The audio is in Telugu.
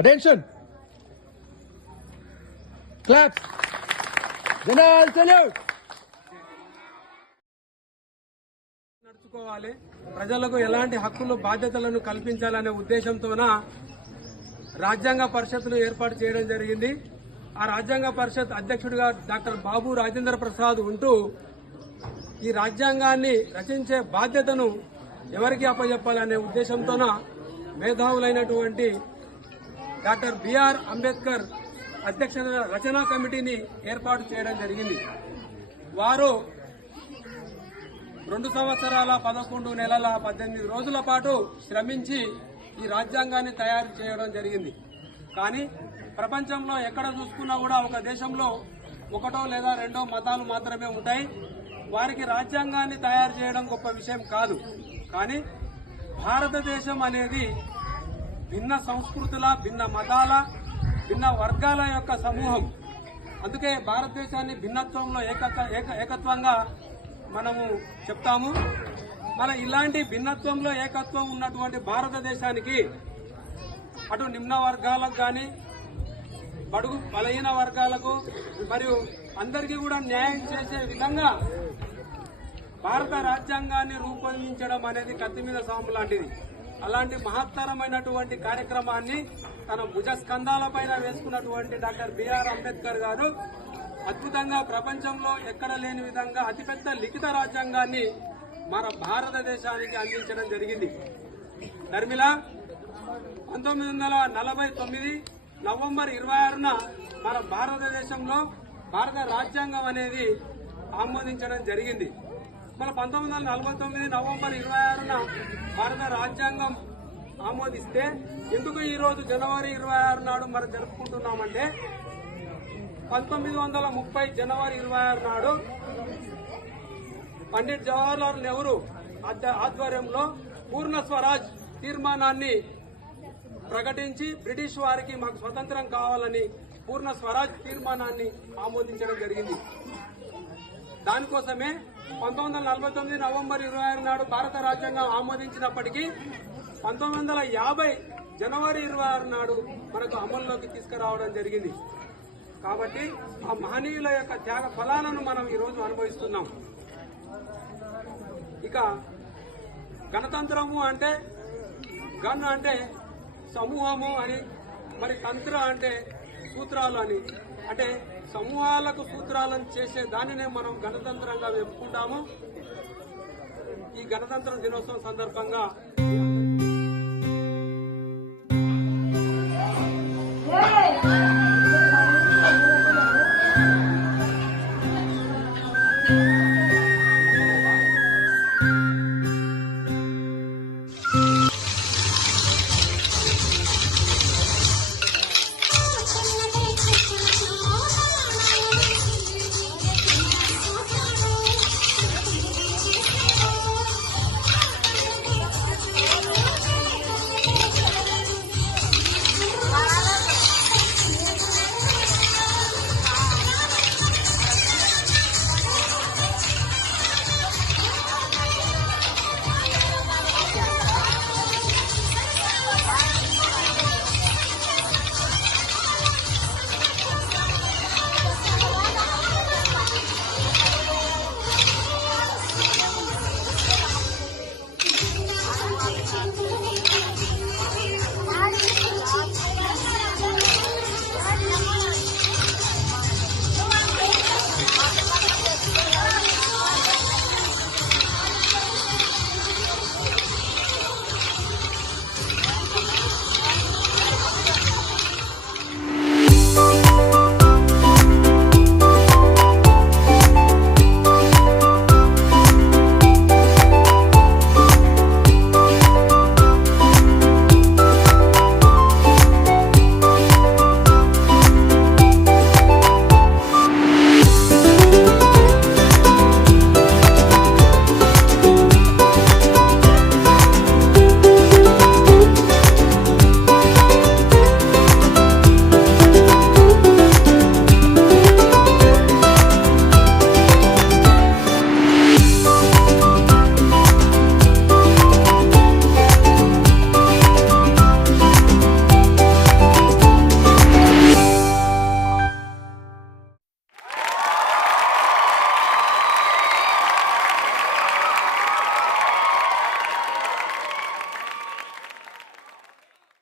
Attention. Claps. General salute. నడుచుకోవాలి, ప్రజలకు ఎలాంటి హక్కులు బాధ్యతలను కల్పించాలనే ఉద్దేశంతోన రాజ్యాంగ పరిషత్ను ఏర్పాటు చేయడం జరిగింది. ఆ రాజ్యాంగ పరిషత్ అధ్యక్షుడిగా డాక్టర్ బాబు రాజేంద్ర ప్రసాద్ ఉంటూ ఈ రాజ్యాంగాన్ని రచించే బాధ్యతను ఎవరికి అప్పచెప్పాలనే ఉద్దేశంతోన మేధావులైనటువంటి డాక్టర్ బిఆర్ అంబేద్కర్ అధ్యక్షత రచనా కమిటీని ఏర్పాటు చేయడం జరిగింది. వారు 2 సంవత్సరాల 11 నెలల 18 రోజుల పాటు శ్రమించి ఈ రాజ్యాంగాన్ని తయారు చేయడం జరిగింది. కానీ ప్రపంచంలో ఎక్కడ చూసుకున్నా కూడా ఒక దేశంలో 1 లేదా 2 మతాలు మాత్రమే ఉంటాయి. వారికి రాజ్యాంగాన్ని తయారు చేయడం గొప్ప విషయం కాదు. కానీ భారతదేశం అనేది భిన్న సంస్కృతుల, భిన్న మతాల, భిన్న వర్గాల యొక్క సమూహం. అందుకే భారతదేశాన్ని భిన్నత్వంలో ఏకత్వంగా మనము చెప్తాము. మన ఇలాంటి భిన్నత్వంలో ఏకత్వం ఉన్నటువంటి భారతదేశానికి అటు నిమ్న వర్గాలకు కానీ, బడుగు బలహీన వర్గాలకు మరియు అందరికీ కూడా న్యాయం చేసే విధంగా భారత రాజ్యాంగాన్ని రూపొందించడం అనేది కత్తి మీద సాము లాంటిది. అలాంటి మహత్తరమైనటువంటి కార్యక్రమాన్ని తన భుజస్కంధాలపైన వేసుకున్నటువంటి డాక్టర్ బిఆర్ అంబేద్కర్ గారు అద్భుతంగా ప్రపంచంలో ఎక్కడ లేని విధంగా అతిపెద్ద లిఖిత రాజ్యాంగాన్ని మన భారతదేశానికి అందించడం జరిగింది. నర్మిల 1949 నవంబర్ 26న మన భారతదేశంలో భారత రాజ్యాంగం అనేది ఆమోదించడం జరిగింది. మన 1949 నవంబర్ 26న భారత రాజ్యాంగం ఆమోదిస్తే ఎందుకు ఈరోజు జనవరి 26 నాడు మనం జరుపుకుంటున్నామంటే 1930 జనవరి 26 నాడు పండిట్ జవహర్లాల్ నెహ్రూ ఆధ్వర్యంలో పూర్ణ స్వరాజ్ తీర్మానాన్ని ప్రకటించి బ్రిటిష్ వారికి మాకు స్వతంత్రం కావాలని పూర్ణ స్వరాజ్ తీర్మానాన్ని ఆమోదించడం జరిగింది. దానికోసమే 1949 నవంబర్ 26 నాడు భారత రాజ్యాంగం ఆమోదించినప్పటికీ 1950 జనవరి 26 నాడు మనకు అమల్లోకి తీసుకురావడం జరిగింది. కాబట్టి ఆ మహనీయుల యొక్క త్యాగ ఫలాలను మనం ఈరోజు అనుభవిస్తున్నాం. ఇక గణతంత్రము అంటే గన్ అంటే సమూహము అని, మరి తంత్ర అంటే సూత్రాలు అని, అంటే సమూహాలకు సూత్రాలను చేసే దానినే మనం గణతంత్రంగా చెప్పుకుంటాము. ఈ గణతంత్ర దినోత్సవం సందర్భంగా